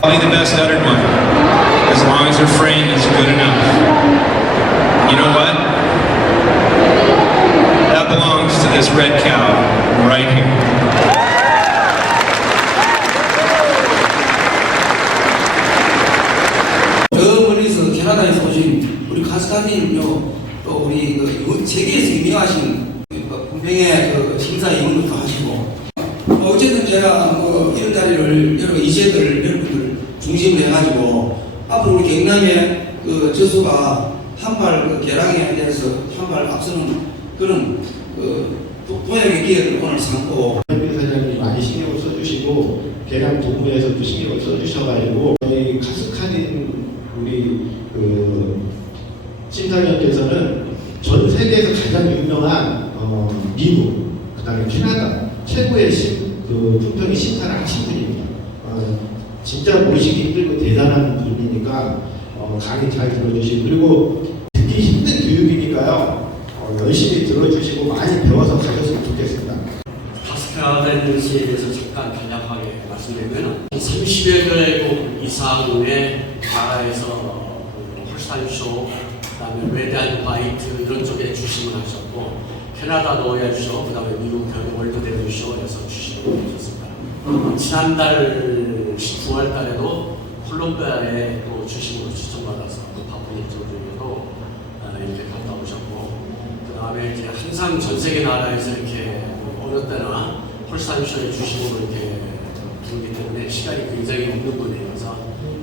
Probably the best uttered one, as long as her frame is good enough. You know what? That belongs to this red cow right here. 저 멀리서 캐나다에서 오신 우리 카스카딘요, 또 우리 그 세계에서 유명하신 품평회 그 심사위원도 하시고, 어쨌든 제가 뭐 이런 자리를 여러 이제들 여러분들 중심으로 해가지고 앞으로 우리 경남의 그 저수가 한발 그 개량에 대해서 한발 앞서는 그런 그 도약의 기회를 오늘 삼고. 사장님이 많이 신경을 써주시고 개량 동부에서도 신경을 써주셔가지고 저희 카스카딘 우리 그 심사위원께서는 전 세계에서 가장 유명한 미국, 그다음에 캐나다 최고의 품평이 심사를 하신 분입니다. 진짜 모시기 힘들고 대단한 분이니까 강의 잘 들어주시고, 그리고 듣기 힘든 교육이니까요 열심히 들어주시고 많이 배워서 가셨으면 좋겠습니다. 카스카덴 시에 대해서 잠깐 간략하게 말씀드리면 30여 개국 이상의 나라에서 홀스타인쇼, 그다음에 레드 앤 화이트 이런 쪽에 주심을 하셨고, 캐나다 노예쇼, 그다음에 미국 월드 대표쇼에서 주심을 해주셨습니다. 지난달 9월 달에도 콜롬비아에 또 주심으로 추천받아서 그 바쁜 일정 중에도 이렇게 갔다 오셨고, 그 다음에 이제 항상 전 세계 나라에서 이렇게 어느 때나 홀스타인쇼에 주심으로 이렇게 부르기 때문에 시간이 굉장히 없는 분이에요. 그래서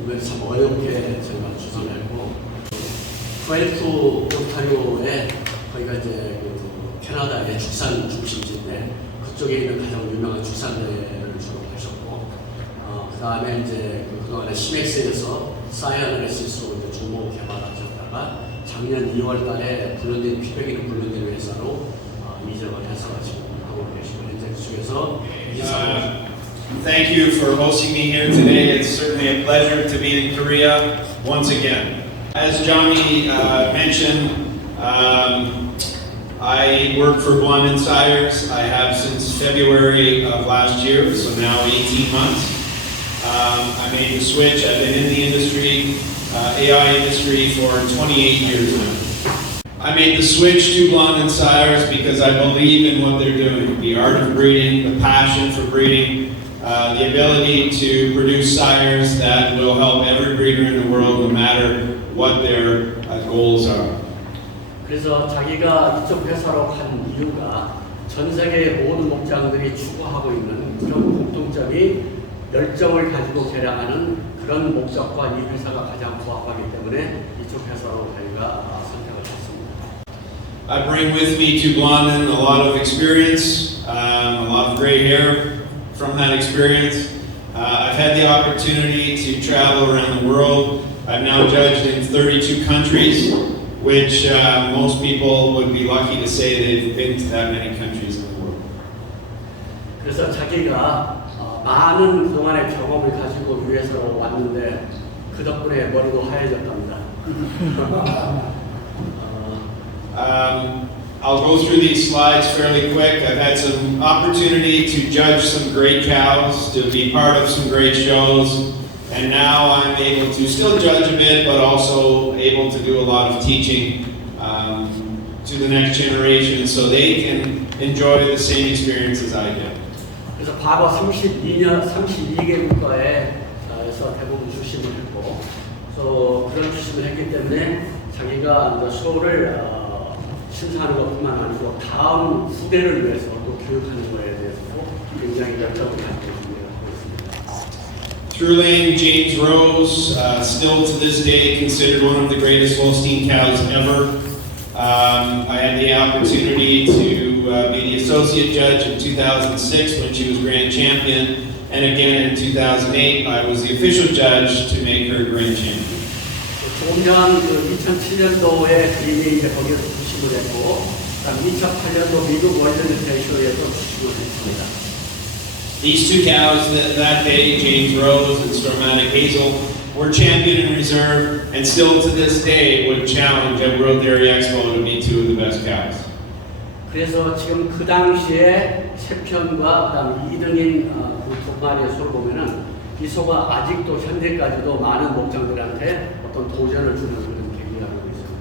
이번에 참 어렵게 제가 주선했고, 프레이프 온타리오에 거기가 이제 그 캐나다의 축산 중심지인데 그쪽에 있는 가장 유명한 축산대를 주로 하셨고, 그 다음에 이제 그동안에 시맥스에서 사이어널리시스로 종목 개발하셨다가 작년 2월 달에 블론딘 피백이는 블론딘 회사로 이적을 해서 지금 하고 계시고, 현재 그쪽에서 Thank you for hosting me here today. It's certainly a pleasure to be in Korea once again. As Johnny mentioned, I work for Blondin Sires. I have since February of last year, so now 18 months. I made the switch. I've been in the industry, AI industry, for 28 years now. I made the switch to Blondin Sires because I believe in what they're doing. The art of breeding, the passion for breeding, the ability to produce sires that will help every breeder in the world, no matter what their goals are. 그래서 자기가 이쪽 회사로 간 이유가 전 세계의 모든 목장들이 추구하고 있는 그런 공통점이 열정을 가지고 개량하는 그런 목적과 이 회사가 가장 부합하기 때문에 이쪽 회사로 자기가 선택을 했습니다. I bring with me to Blondin a lot of experience, a lot of gray hair from that experience. I've had the opportunity to travel around the world. I've now judged in 32 countries, which most people would be lucky to say they've been to that many countries in the world. 그래서 자기가 많은 그동안의 경험을 가지고 유해서로 왔는데 그 덕분에 머리도 하얘졌답니다. I'll go through these slides fairly quick. I've had some opportunity to judge some great cows, to be part of some great shows, and now I'm able to still judge a bit, but also able to do a lot of teaching to the next generation so they can enjoy the same experience as I did. 그래서 과거 32개 국가에서 대부분 주심을 했고, 또 그런 주심을 했기 때문에 자기가 이제 쇼를 심사하는 것뿐만 아니고 다음 후대를 위해서 또 교육하는 거에 대해서도 굉장히 열정을 가지고 준비하고 있습니다. Through Lane James Rose, still to this day considered one of the greatest Holstein cows ever. I had the opportunity to be the associate judge in 2006 when she was grand champion, and again in 2008 I was the official judge to make her grand champion. 조금 전 2007년도에 그림이 이제 거기서 주심을 했고, 그다음 2008년도 미국 월드 대표쇼에서 주심을 했습니다. These two cows that day, James Rose and Stormatic Hazel, were champion in reserve, and still to this day would challenge at World Dairy Expo to be two of the best cows. 그래서 지금 그 당시에 챔피언과 그다음 2등인 그 두 마리의 소를 보면은 이 소가 아직도 현재까지도 많은 목장들한테 어떤 도전을 주는 그런 계기가 되고 있습니다.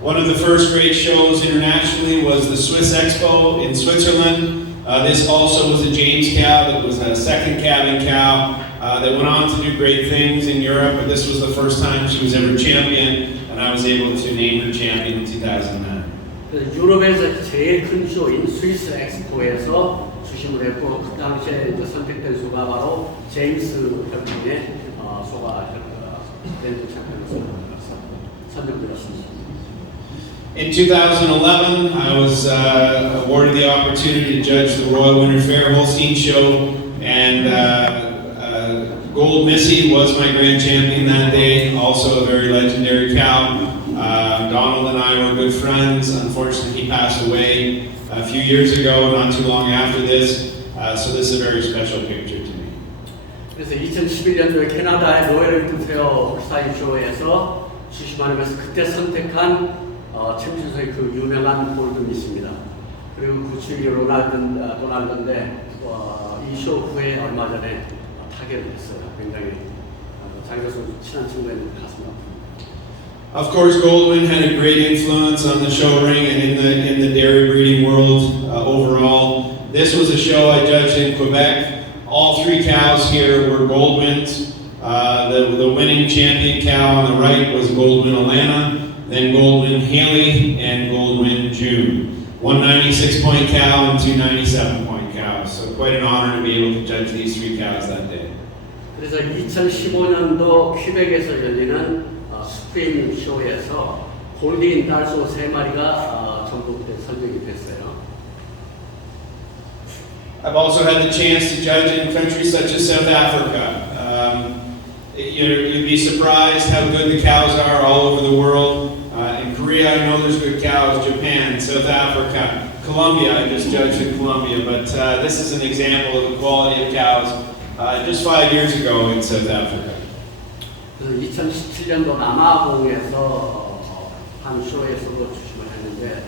One of the first great shows internationally was the Swiss Expo in Switzerland. This also was a James cow that was a second calving cow that went on to do great things in Europe, but this was the first time she was ever champion, and I was able to name her champion in 2009. 유럽에서 제일 큰 쇼인 스위스 엑스포에서 주심을 했고 그 당시에 선택된 소가 바로 제임스 혈통의 소가 랜드 챔피언으로 선정되었습니다. In 2011, I was awarded the opportunity to judge the Royal Winter Fair Holstein Show, and Gold Missy was my grand champion that day, also a very legendary cow. Donald and I were good friends. Unfortunately, he passed away a few years ago, not too long after this, so this is a very special picture to me. 그래서 2011년도에 캐나다의 로열 윈터 페어 홀스타인 쇼에서 주심하면서 그때 선택한 챔피언스의 그 유명한 골드미스입니다. 그리고 그 주인이 로날드인데 이 쇼 후에 얼마 전에 타결을 했어요. 굉장히 자기가 친한 친구였는데 가슴 아픕니다. Of course, Goldwyn had a great influence on the show ring and in the dairy breeding world overall. This was a show I judged in Quebec. All three cows here were Goldwyns. The winning champion cow on the right was Goldwyn Alana, then Goldwyn Haley, and Goldwyn June. 196-point cow and 297-point cows. So quite an honor to be able to judge these three cows that day. 그래서 2015년도 퀴벡에서 열리는 스프링 쇼에서 골드인 딸소 3마리가 전국 선정이 됐어요. I've also had the chance to judge in countries such as South Africa. You'd be surprised how good the cows are all over the world. In Korea, I know there's good cows. Japan, South Africa, Colombia, I just judged in Colombia. But this is an example of the quality of cows just 5 years ago in South Africa. 2017년도 남아공에서 한 쇼에서도 주심을 했는데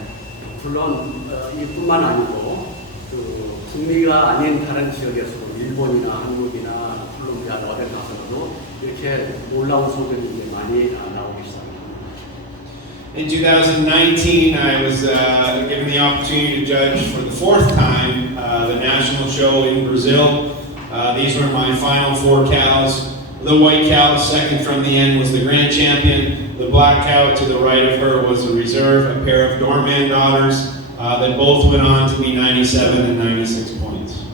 물론 이뿐만 아니고 그 북미가 아닌 다른 지역에서도 일본이나 한국이나 콜롬비아 어디 가서도 이렇게 놀라운 소들이 많이 나오기 시작합니다. In 2019, I was given the opportunity to judge for the 4th time the national show in Brazil. These were my final 4 cows. The white cow, second from the end, was the grand champion. The black cow to the right of her was a reserve, a pair of doorman daughters that both went on to be 97 and 96 points.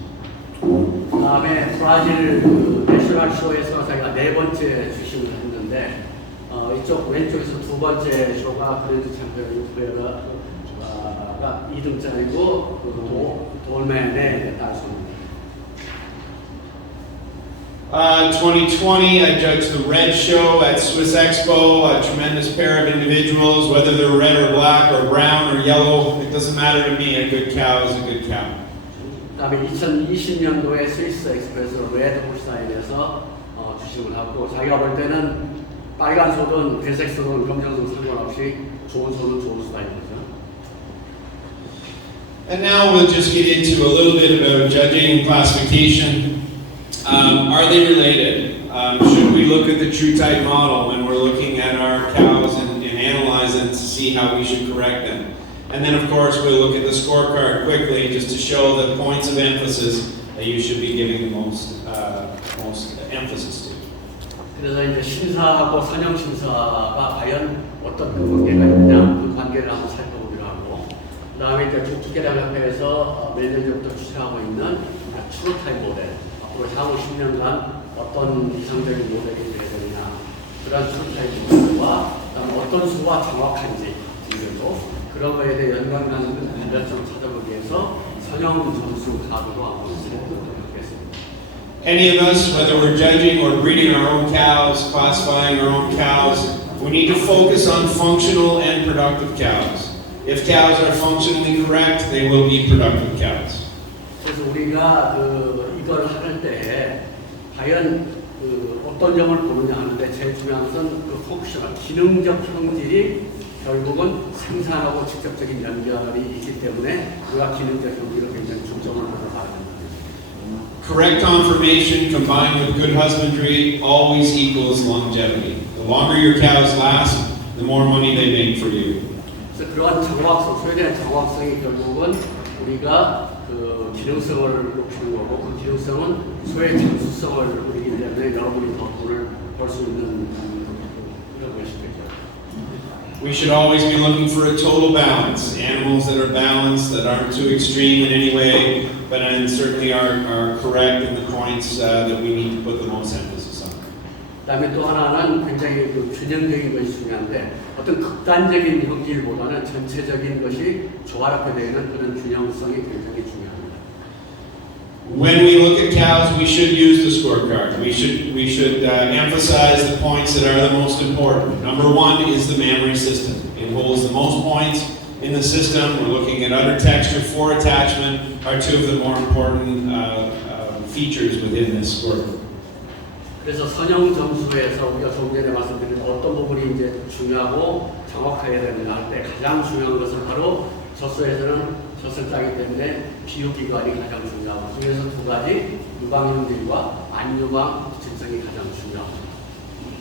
그다음에 브라질 내셔널 쇼에서 자기가 4번째 주심을 했는데 이쪽 왼쪽에서 2번째 쇼가 그랜드 챔피언 가 2등짜리고 돌맨의 딸소입니다. 2020, I judged the red show at Swiss Expo, a tremendous pair of individuals, whether they're red or black or brown or yellow, it doesn't matter to me, a good cow is a good cow. 그다음에 2020년도에 스위스 엑스프레스 레드 홀스타인에서 주심을 하고 자기가 볼 때는 빨간 소든 회색 소든 검정 소든 상관없이 좋은 소는 좋은 수가 있는 거죠. And now we'll just get into a little bit about judging and classification. Are they related? Should we look at the true type model when we're looking at our cows and analyze them to see how we should correct them? And then of course we'll look at the scorecard quickly just to show the points of emphasis that you should be giving the most emphasis to. 그래서 이제 심사하고 선형 심사가 과연 어떤 관계가 있느냐 그 관계를 한번 살펴보기로 하고 그다음에 이제 경북지역협의회에서 매년 전부터 추진하고 있는 트루 타입 모델 앞으로 향후 10년간 어떤 이상적인 모델이 되어야 되느냐 그런 트루 타입 모델과 그다음에 어떤 수가 정확한지 등등도 그런 거에 대해 연관관계점을 찾아보기 위해서 선형 점수 카드로 한번 진행해보도록 하겠습니다. Any of us, whether we're judging or breeding our own cows, classifying our own cows, we need to focus on functional and productive cows. If cows are functionally correct, they will be productive cows. 그래서 우리가 이걸 할 때 과연 어떤 점을 보느냐 하는데 제일 중요한 것은 그 펑셔널, 기능적 형질이 결국은 생산하고 직접적인 연결이 있기 때문에 우리가 기능적 형질을 굉장히 중점을 두고 봐야 된다. Correct conformation combined with good husbandry always equals longevity. The longer your cows last, the more money they make for you. 그래서 그러한 정확성, 소에 대한 정확성이 결국은 우리가 그 기능성을 높이는 거고 그 기능성은 소의 장수성을 높이기 때문에 여러분이 더 돈을 벌 수 있는 이런 것이겠죠. We should always be looking for a total balance. Animals that are balanced, that aren't too extreme in any way, but certainly are correct in the points that we need to put the most emphasis on. 그다음에 또 하나는 굉장히 그 균형적인 것이 중요한데 어떤 극단적인 형질보다는 전체적인 것이 조화롭게 되는 그런 균형성이 굉장히 중요합니다. When we look at cows, we should use the scorecard. We should emphasize the points that are the most important. Number one is the mammary system. It holds the most points in the system. We're looking at udder texture, fore attachment are two of the more important features within this scorecard. 그래서 선형 점수에서 우리가 조금 전에 말씀드린 어떤 부분이 이제 중요하고 정확해야 되느냐 할 때 가장 중요한 것은 바로 젖소에서는 젖을 따기 때문에 비유기관이 가장 중요하고 그중에서 두 가지 유방형질과 안유방 진성이 가장 중요합니다.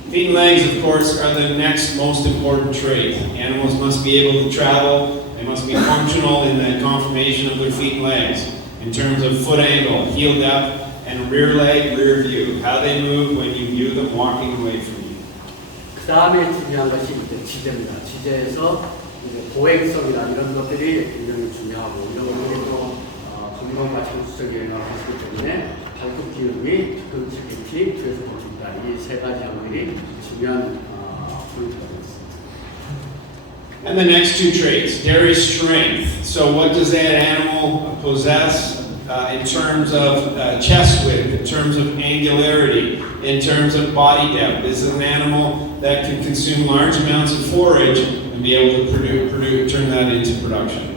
Feet and legs, of course, are the next most important trait. Animals must be able to travel. They must be functional in the conformation of their feet and legs in terms of foot angle, heel depth, and rear leg, rear view. How they move when you view them walking away from you. 그 다음에 중요한 것이 이제 지제입니다. 지제에서 이제 보행성이나 이런 것들이 굉장히 중요하고 이런 것들이 또 건강과 장수적 영향을 받기 때문에 발끝 기울기, 뒤꿈치 깊이, 뒤에서 보충다 이 세 가지 항들이 중요한 포인트가 되겠습니다. And the next two traits, dairy strength. So what does that animal possess in terms of chest width, in terms of angularity, in terms of body depth? This is an animal that can consume large amounts of forage and be able to turn that into production.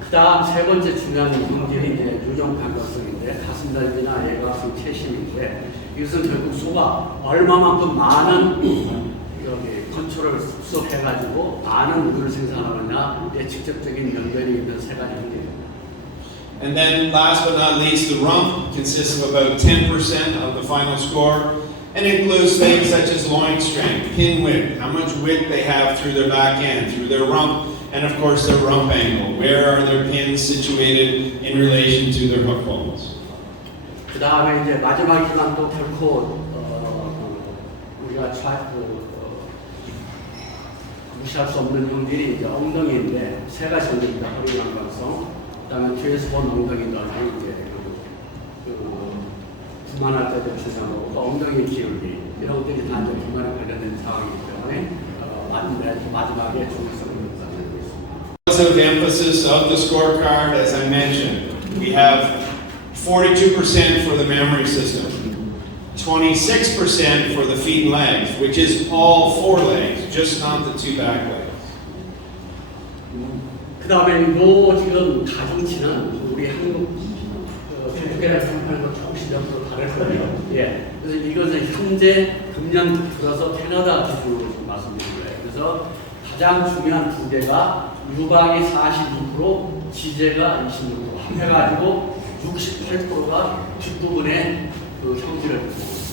그다음 세 번째 중요한 문제는 이제 유종 감각성인데 가슴 넓이나 예각성 체심인데 이것은 결국 소가 얼마만큼 많은 여기 컨트롤을 흡수해가지고 많은 우유를 생산하느냐에 직접적인 연관이 있는 세 가지 문제입니다. And then last but not least, the rump consists of about 10% of the final score and includes things such as loin strength, pin width, how much width they have through their back end, through their rump, and of course their rump angle. Where are their pins situated in relation to their hook bones? 그 다음에 이제 마지막이지만 또 결코 우리가 무시할 수 없는 형질이 이제 엉덩이인데 세 가지 형질입니다. 허리 양방성, 그다음에 뒤에서 본 엉덩이 너는 이제 구만할 때도 주장하고 엉덩이 기울기 이런 것들이 다 이제 구만에 관련된 상황이기 때문에 마지막에 중요성을 나타내고 있습니다. Of emphasis of the scorecard, as I mentioned, we have 42% for the mammary system, 26% for the feet and legs, which is all four legs, just not the two back legs. 그 다음에 요 지금 가중치는 우리 한국 교육계랑 평판에서 조금씩 좀 다를 거예요. 예. 그래서 이것은 현재 금년 들어서 캐나다 기준으로 말씀드린 거예요. 그래서 가장 중요한 두 개가 유방이 42%, 지제가 26% 해가지고 68%가 뒷부분에 그 형질을 보고 있어요.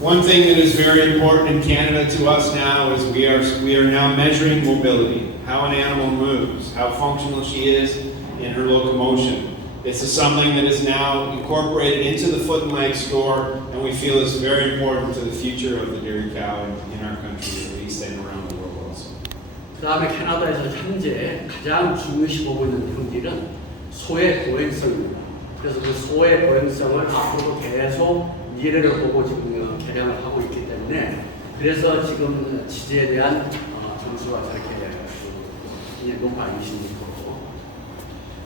One thing that is very important in Canada to us now is we are now measuring mobility, how an animal moves, how functional she is in her locomotion. This is something that is now incorporated into the foot and leg score, and we feel is very important to the future of the dairy cow in our country, at least and around the world also. 그 다음에 캐나다에서 현재 가장 중요시 보고 있는 형질은 소의 보행성입니다. 그래서 그 소의 보행성을 앞으로도 계속 미래를 보고 지금 개량을 하고 있기 때문에 그래서 지금 지지에 대한 점수가 저렇게 높아 26%.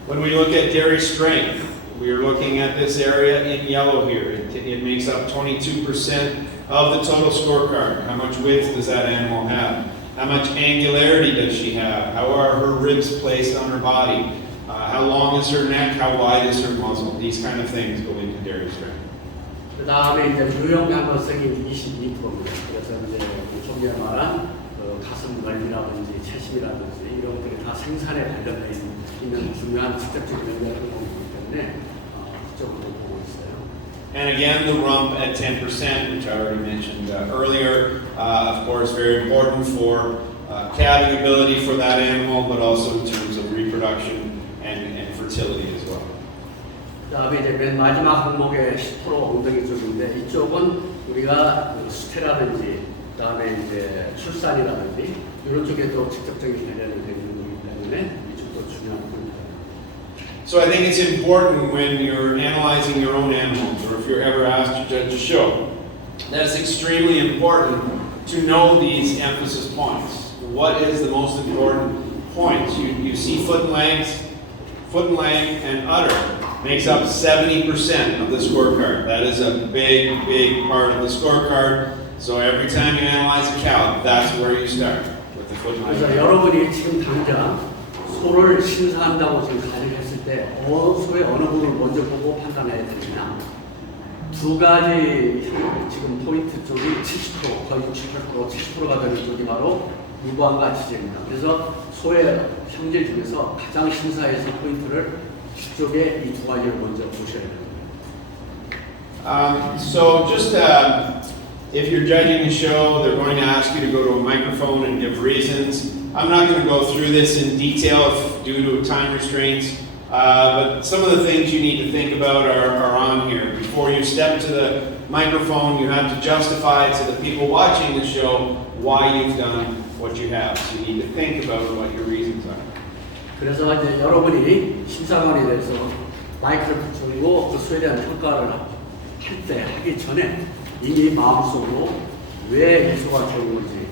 When we look at dairy strength, we are looking at this area in yellow here. It makes up 22% of the total scorecard. How much width does that animal have? How much angularity does she have? How are her ribs placed on her body? How long is her neck? How wide is her muzzle? These kind of things go into dairy strength. 그 다음에 이제 유형 감각성이 22%입니다. 그래서 이제 좀 전에 말한 가슴 넓이라든지 체심이라든지 이런 것들이 다 생산에 관련돼 있는 중요한 직접적인 영향을 보고 있기 때문에 그쪽으로 보고 있어요. And again, the rump at 10%, which I already mentioned earlier, of course, very important for calving ability for that animal, but also in terms of reproduction and fertility as well. 그다음에 이제 맨 마지막 항목에 10% 엉덩이 쪽인데 이쪽은 우리가 수태라든지 그다음에 이제 출산이라든지 이런 쪽에도 직접적인 개념이 되는 거기 때문에 이쪽도 중요한 포인트입니다. So I think it's important when you're analyzing your own animals, or if you're ever asked to judge a show, that it's extremely important to know these emphasis points. What is the most important points? You see foot and leg, and udder makes up 70% of the scorecard. That is a big, big part of the scorecard. So every time you analyze a cow, that's where you start, with the foot and leg. 그래서 여러분이 지금 당장 소를 심사한다고 지금 가정했을 때 소의 어느 부분을 먼저 보고 판단해야 되느냐, 두 가지 지금 포인트 쪽이 70%, 거의 68%, 70%가 되는 쪽이 바로 유방과 지제입니다. 그래서 소의 형질 중에서 가장 심사에서 포인트를 뒤쪽에 이 두 가지를 먼저 보셔야 됩니다. So just if you're judging a show, they're going to ask you to go to a microphone and give reasons. I'm not going to go through this in detail due to time restraints, but some of the things you need to think about are on here. Before you step to the microphone, you have to justify to the people watching the show why you've done what you have. So you need to think about what your reasons are. 그래서 이제 여러분이 심사관에 대해서 마이크를 붙이고 그 소에 대한 평가를 하기 전에 이미 마음속으로 왜 이 소가 좋은 건지,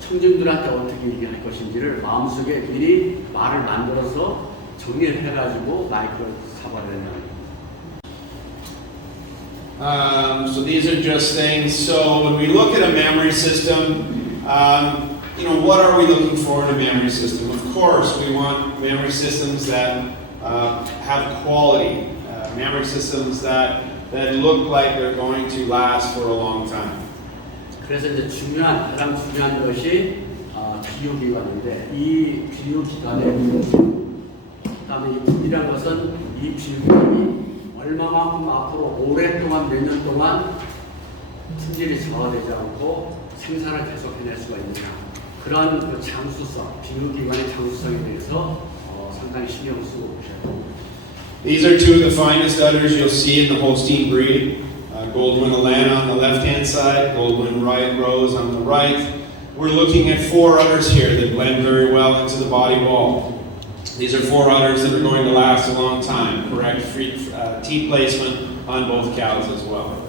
청중들한테 어떻게 얘기할 것인지를 마음속에 미리 말을 만들어서 정리를 해가지고 마이크를 잡아야 된다. So these are just things. So when we look at a memory system, what are we looking for in a memory system? Of course, we want memory systems that have quality, memory systems that look like they're going to last for a long time. 그래서 이제 가장 중요한 것이 비유기관인데, 이 비유기관의 그다음에 이 비유라는 것은 이 비유기관이 얼마만큼 앞으로 오랫동안 몇 년 동안 품질이 저하되지 않고 생산을 계속 해낼 수가 있느냐, 그런 그 장수성, 비유기관의 장수성에 대해서 상당히 신경 쓰고 계셔야 됩니다. These are two of the finest udders you'll see in the Holstein breed. Goldwyn Atlanta on the left-hand side, Goldwyn Rose on the right. We're looking at 4 udders here that blend very well into the body wall. These are 4 udders that are going to last a long time. Correct teat placement on both cows as well.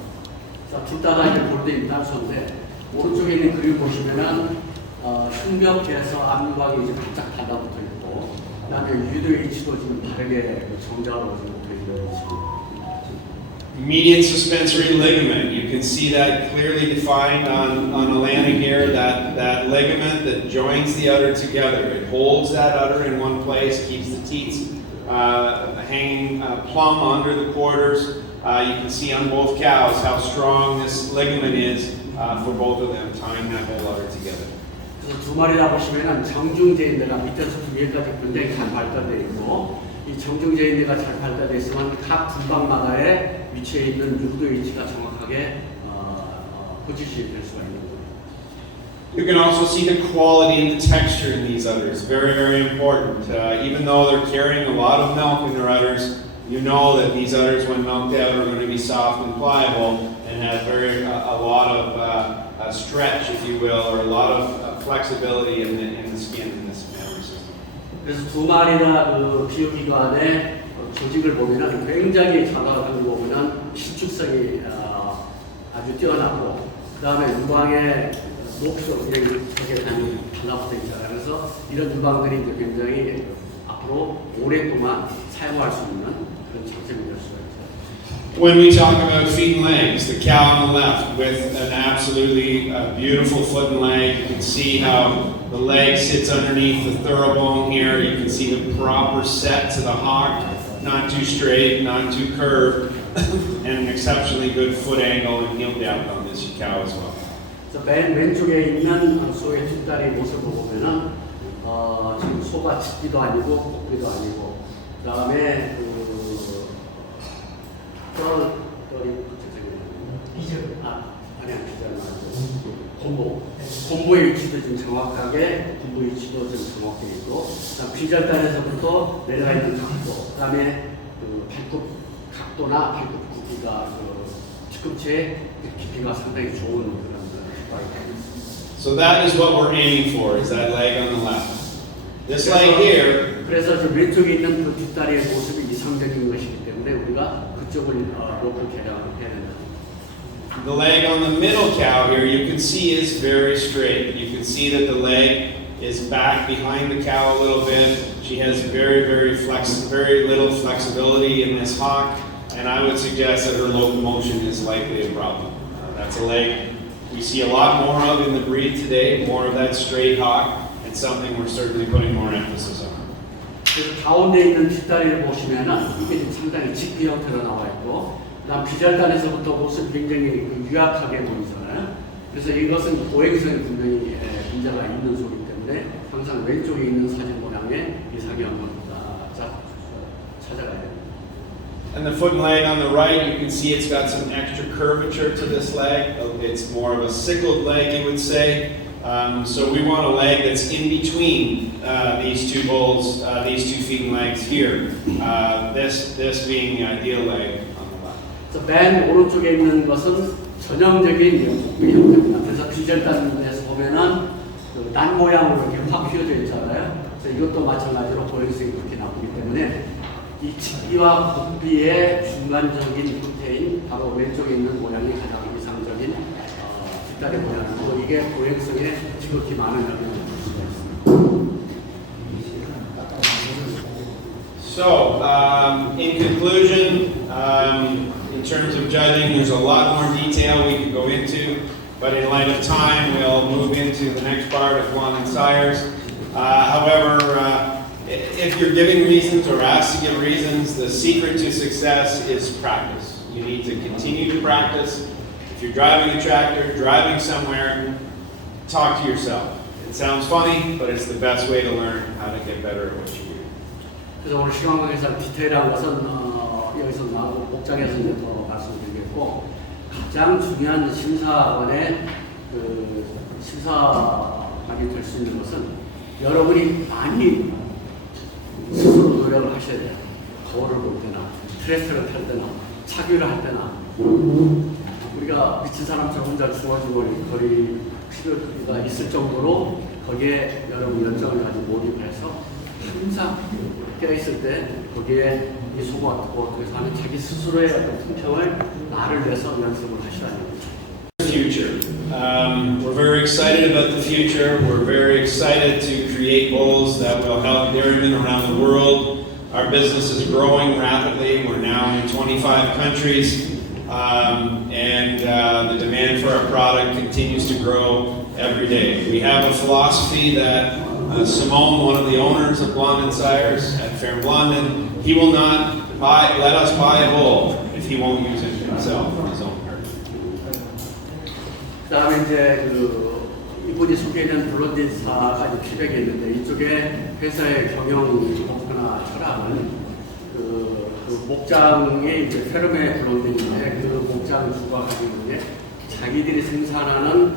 자, 둘 다 이제 골드인 단소인데, 오른쪽에 있는 그림 보시면은 흉벽에서 앞유방이 이제 바짝 달라붙어 있고, 그다음에 유도 위치도 지금 다르게 정자로 지금 붙어 있는 위치입니다. Median suspensory ligament, you can see that clearly defined on Atlanta here, that ligament that joins the udder together. It holds that udder in one place, keeps the teats hanging plumb under the quarters. You can see on both cows how strong this ligament is for both of them, tying that whole udder together. 그래서 두 마리다 보시면은 정중제인대가 밑에서 위에까지 굉장히 잘 발달되어 있고, 이 정중제인대가 잘 발달되어 있으면 각 분방마다의 위치에 있는 유도 위치가 정확하게 포지션이 될 수가 있는 거예요. You can also see the quality and the texture in these udders. Very, very important. Even though they're carrying a lot of milk in their udders, you know that these udders, when milked out, are going to be soft and pliable and have a lot of stretch, if you will, or a lot of flexibility in the skin in this memory system. 그래서 두 마리나 그 비유기관의 조직을 보면은 굉장히 작아가는 거 보면 신축성이 아주 뛰어나고, 그 다음에 유방의 목표 이렇게 달라붙어 있잖아요. 그래서 이런 유방들이 이제 굉장히 앞으로 오랫동안 사용할 수 있는 그런 장점이 될 수가 있어요. When we talk about feet and legs, the cow on the left with an absolutely beautiful foot and leg, you can see how the leg sits underneath the thoroughbone here. You can see the proper set to the hock, not too straight, not too curved, and an exceptionally good foot angle and heel depth on this cow as well. 그래서 맨 왼쪽에 있는 소의 뒷다리 모습을 보면은 지금 소가 짖기도 아니고 곱기도 아니고, 그 다음에 곰보의 위치도 좀 정확하게, 곰보 위치도 좀 정확하게 있고, 그다음 비절단에서부터 내려가 있는 각도, 그다음에 그 발톱 각도나 발톱 굵기가 뒤꿈치의 깊이가 상당히 좋은 그런 효과가 있습니다. So that is what we're aiming for, is that leg on the left. This leg here. 그래서 저 왼쪽에 있는 그 뒷다리의 모습이 이상적인 것이기 때문에 우리가 그쪽을 높은 개량을 해야 된다. The leg on the middle cow here, you can see is very straight. You can see that the leg is back behind the cow a little bit. She has very little flexibility in this hock, and I would suggest that her locomotion is likely a problem. That's a leg we see a lot more of in the breed today, more of that straight hock, and something we're certainly putting more emphasis on. 그래서 가운데 있는 뒷다리를 보시면은 이게 좀 상당히 직비 형태로 나와 있고, 그다음 비절단에서부터 모습이 굉장히 유약하게 보이잖아요. 그래서 이것은 보행성에 분명히 문제가 있는 소리이기 때문에 항상 왼쪽에 있는 사진 모양의 이상이 한번 찾아가야 됩니다. And the foot and leg on the right, you can see it's got some extra curvature to this leg. It's more of a sickled leg, you would say. So we want a leg that's in between these two bulls, these two feet and legs here. This being the ideal leg on the left. 그래서 맨 오른쪽에 있는 것은 전형적인 복비 형태입니다. 그래서 비절단에서 보면은 그 난 모양으로 이렇게 확 휘어져 있잖아요. 그래서 이것도 마찬가지로 보행성이 그렇게 나오기 때문에 이 직비와 복비의 중간적인 형태인 바로 왼쪽에 있는 모양이 가장 이상적인 뒷다리 모양이고, 이게 보행성에 지극히 많은 영향을 줄 수가 있습니다. So, in conclusion, in terms of judging, there's a lot more detail we could go into, but in light of time, we'll move into the next part of Blonde and Sires. However, if you're giving reasons or asked to give reasons, the secret to success is practice. You need to continue to practice. If you're driving a tractor, driving somewhere, talk to yourself. It sounds funny, but it's the best way to learn how to get better at what you do. 그래서 오늘 시간 관계상 디테일한 것은 여기서 나오고 목장에서 이제 더 말씀드리겠고, 가장 중요한 심사관의 심사관이 될 수 있는 것은 여러분이 많이 스스로 노력을 하셔야 돼요. 거울을 볼 때나 트레스를 탈 때나 차규를 할 때나 우리가 미친 사람처럼 혼자 중얼중얼거릴 필요가 있을 정도로 거기에 여러분 열정을 가지고 몰입해서 항상 깨어있을 때 거기에 이 소고하고 그래서 하는 자기 스스로의 어떤 품평을 나를 위해서 연습을 하시라는 거죠. Future. We're very excited about the future. We're very excited to create bulls that will help dairymen around the world. Our business is growing rapidly. We're now in 25 countries. And the demand for our product continues to grow every day. We have a philosophy that Simone, one of the owners of Blonde and Sires at Fair Blondin, he will not let us buy a bull if he won't use it himself on his own herd. 그다음에 이제 이분이 소개된 블론딘사가 피백이 있는데 이쪽에 회사의 경영 목표나 철학은 그 목장에 이제 페르메 블론딘인데 그 목장 주가 가지고 있는 게 자기들이 생산하는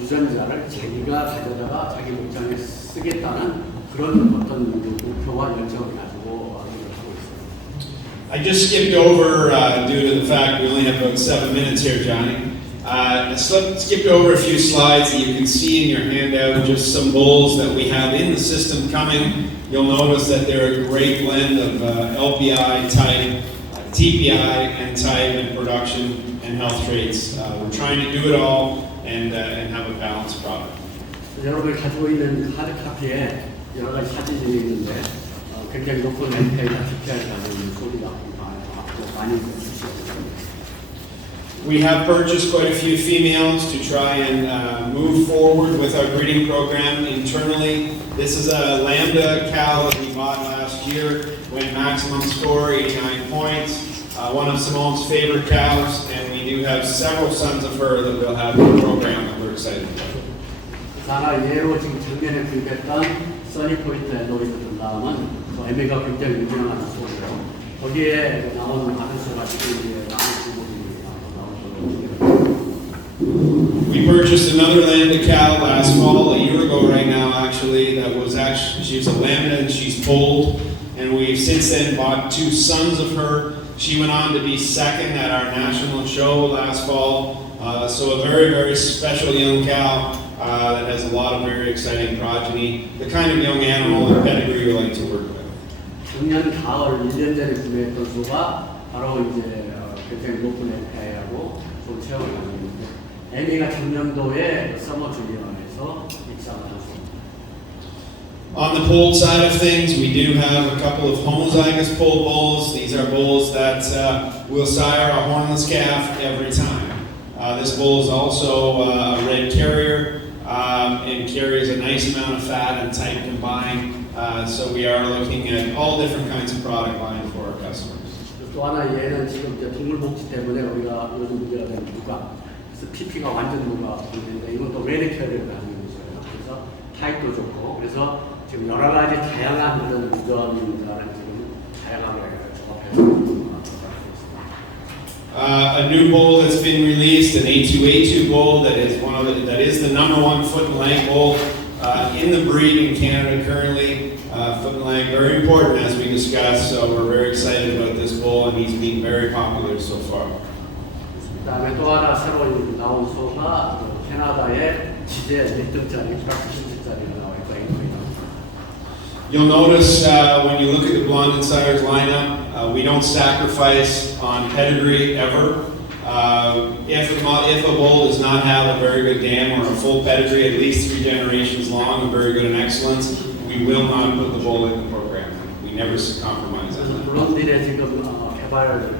유전자를 자기가 가져다가 자기 목장에 쓰겠다는 그런 어떤 목표와 열정을 가지고 하고 있습니다. I just skipped over due to the fact we only have about 7 minutes here, Johnny. I skipped over a few slides that you can see in your handout, just some bulls that we have in the system coming. You'll notice that they're a great blend of LPI type, TPI and type and production and health traits. We're trying to do it all and have a balanced product. 여러분이 가지고 있는 하드 카피에 여러 가지 사진이 있는데 굉장히 높은 LPI나 TPI를 가지고 있는 소리가 많이 주시거든요. We have purchased quite a few females to try and move forward with our breeding program internally. This is a Lambda cow that we bought last year, went maximum score 89 points. One of Simone's favorite cows, and we do have several sons of her that we'll have in the program that we're excited about. 하나 예로 지금 작년에 구입했던 써니포인트 엔도이드 다음은 애매가 굉장히 유명한 소리로 거기에 나온 가능성 가지고 이제 나온 부분이 나온. We purchased another lambda cow last fall, a year ago right now actually, she was a lambda and she's polled, and we've since then bought 2 sons of her. She went on to be second at our national show last fall, so a very, very special young cow that has a lot of very exciting progeny, the kind of young animal and pedigree we like to work with. 작년 가을 1년 전에 구매했던 소가 바로 이제 굉장히 높은 애하고 좋은 체형을 가지고 있는데 애미가 작년도에 서머 주니어에서 입상을 한 소입니다. On the polled side of things, we do have a couple of homozygous polled bulls. These are bulls that will sire a hornless calf every time. This bull is also a red carrier and carries a nice amount of fat and type combined. So we are looking at all different kinds of product line for our customers. 또 하나 얘는 지금 이제 동물복지 때문에 우리가 요즘 문제가 된 무가, 그래서 PP가 완전 무가 되는데 이건 또 레드 캐리어를 하는 거죠. 그래서 타입도 좋고 그래서 지금 여러 가지 다양한 그런 무전인자를 지금 다양하게 조합해서 a new bull that's been released, an A2A2 bull that is that is the #1 foot and leg bull in the breed in Canada currently. Foot and leg, very important as we discussed. So we're very excited about this bull, and he's been very popular so far. 그다음에 또 하나 새로 나온 소가 캐나다의 지제 1등짜리, 프랑스 10등짜리가 나와 있고 You'll notice when you look at the Blondin Sires lineup, we don't sacrifice on pedigree ever. If a bull does not have a very good dam or a full pedigree, at least 3 generations long and very good in excellence, we will not put the bull in the program. We never compromise on that. 블론딘의 지금 개발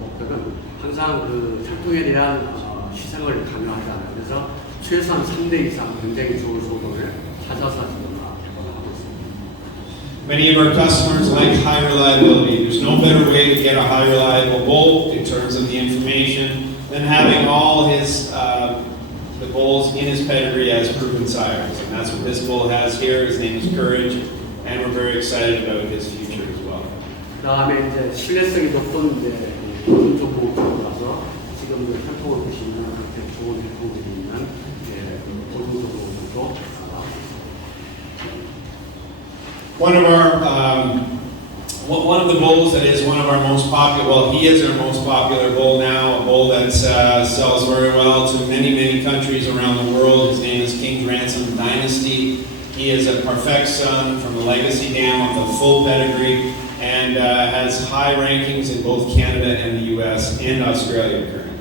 목표는 항상 그 혈통에 대한 희생을 강요하지 않아요. 그래서 최소한 3대 이상 굉장히 좋은 소도를 찾아서 지금 개발하고 있습니다. Many of our customers like high reliability. There's no better way to get a high reliable bull in terms of the information than having all his the bulls in his pedigree as proven sires. And that's what this bull has here. His name is Courage, and we're very excited about his future as well. 그다음에 이제 신뢰성이 높은 이제 종목 들어가서 지금 혈통을 보시면 그렇게 좋은 혈통들이 있는 고등종목도 One of the bulls that is one of our most popular, well, he is our most popular bull now, a bull that sells very well to many countries around the world. His name is King's Ransom Dynasty. He is a perfect son from the legacy dam with a full pedigree and has high rankings in both Canada and the US and Australia currently.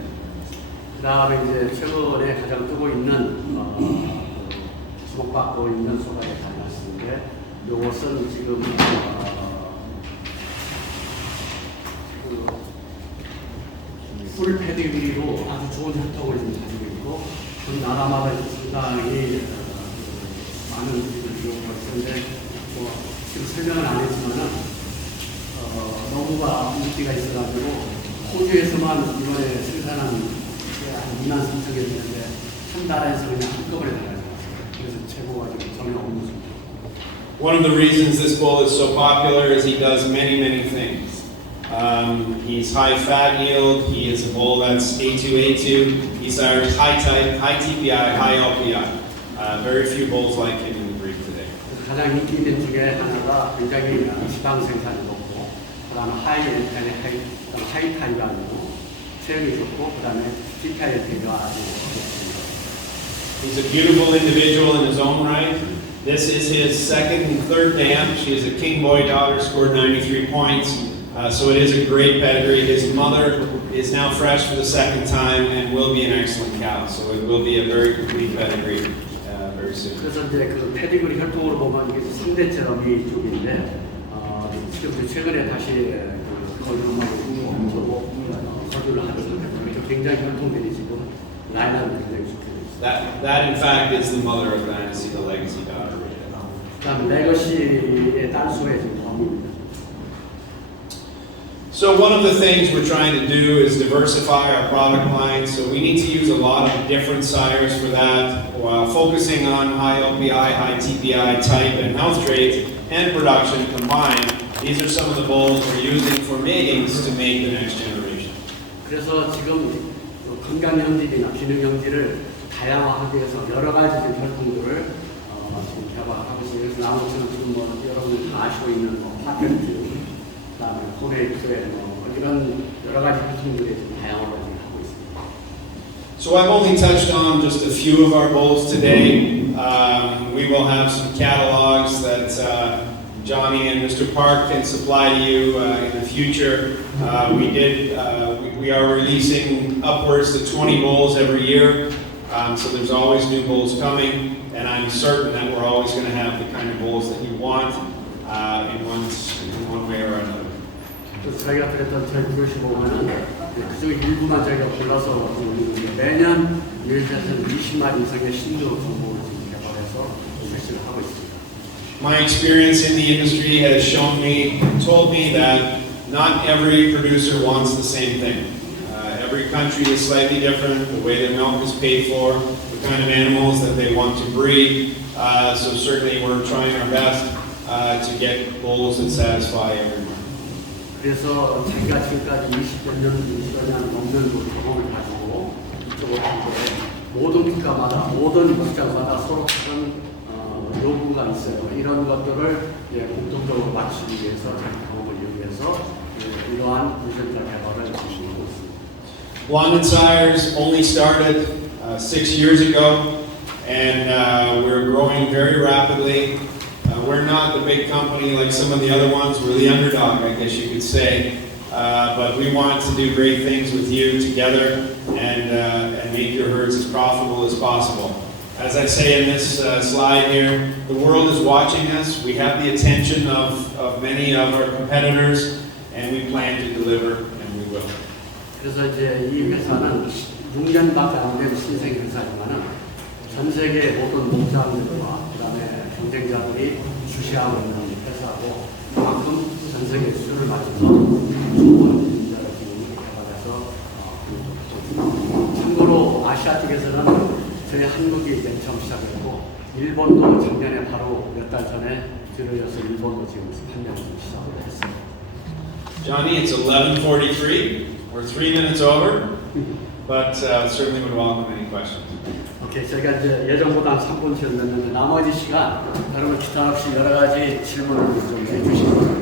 그다음에 이제 최근에 가장 뜨고 있는 주목받고 있는 소가 있는데 이것은 지금 풀 패디그리로 아주 좋은 혈통을 지금 가지고 있고 그 나라마다 상당히 많은 우리를 이용하고 있는데 뭐 지금 설명은 안 했지만은 너무가 인기가 있어가지고 호주에서만 이번에 생산한 게 한 2만 3천 개 되는데 한 나라에서 그냥 한꺼번에 다 가져갔어요. 그래서 최고가 지금 전혀 없는 수준. One of the reasons this bull is so popular is he does many things. He's high fat yield, he is a bull that's A2A2, he's high type, high TPI, high LPI. Very few bulls like him in the breed today. 가장 인기 있는 중에 하나가 굉장히 지방 생산이 높고 그다음에 하이 타입이 아니고 체형이 좋고 그다음에 TPI LP가 아주 좋습니다. He's a beautiful individual in his own right. This is his second and third dam. She is a king boy daughter, scored 93 points. So it is a great pedigree. His mother is now fresh for the second time and will be an excellent cow. So it will be a very complete pedigree very soon. 그래서 이제 그 페디그리 혈통으로 보면 이게 3대처럼 이쪽인데 지금 최근에 다시 거주하고 거주를 하는 상태입니다. 굉장히 혈통들이 지금 라인업이 굉장히 좋게 되어 있습니다. That in fact is the mother of Dynasty, the legacy daughter. 그다음 레거시의 단수의 지금 범위입니다. So one of the things we're trying to do is diversify our product line. So we need to use a lot of different sires for that, while focusing on high LPI, high TPI type and health traits and production combined. These are some of the bowls we're using for matings to make the next generation. 그래서 지금 건강형질이나 기능형질을 다양화하기 위해서 여러 가지 혈통들을 지금 개발하고 있어요. 그래서 나머지는 지금 뭐 여러분들 다 아시고 있는 파텐트, 그다음에 코레이트에 이런 여러 가지 혈통들이 지금 다양화를 하고 있습니다. So I've only touched on just a few of our bowls today. We will have some catalogs that Johnny and Mr. Park can supply to you in the future. We are releasing upwards to 20 bowls every year, so there's always new bowls coming, and I'm certain that we're always going to have the kind of bowls that you want in one way or another. 저희가 그랬던 저희 브로셔 보면은 그중에 일부만 저희가 골라서 올리는데 매년 유일에서는 20만 이상의 신규 정보를 지금 개발해서 실시를 하고 있습니다. My experience in the industry has told me that not every producer wants the same thing. Every country is slightly different, the way their milk is paid for, the kind of animals that they want to breed. So certainly we're trying our best to get bowls that satisfy everyone. 그래서 자기가 지금까지 20여 년 넘는 경험을 가지고 이쪽으로 모든 국가마다 모든 목장마다 서로 다른 요구가 있어요. 이런 것들을 공통적으로 맞추기 위해서 자기 경험을 이용해서 이러한 유전자 개발을 진행하고 있습니다. Blonded sires only started 6 years ago, and we're growing very rapidly. We're not the big company like some of the other ones. We're the underdog, I guess you could say. But we want to do great things with you together and make your herds as profitable as possible. As I say in this slide here, the world is watching us. We have the attention of many of our competitors, and we plan to deliver, and we will. 그래서 이제 이 회사는 6년밖에 안 된 신생 회사지만은 전 세계 모든 목장들과 그다음에 경쟁자들이 주시하고 있는 회사고 그만큼 전 세계 수준을 맞춰서 좋은 유전자를 지금 개발해서 참고로 아시아 쪽에서는 저희 한국이 맨 처음 시작했고 일본도 작년에 바로 몇 달 전에 들어져서 일본도 지금 판매를 시작을 했어요. Johnny, it's 11:43. We're 3 minutes over, but certainly would welcome any questions. 오케이, 저희가 이제 예정보다 3분 채웠는데 나머지 시간 여러분 기타 없이 여러 가지 질문을 좀 해주시면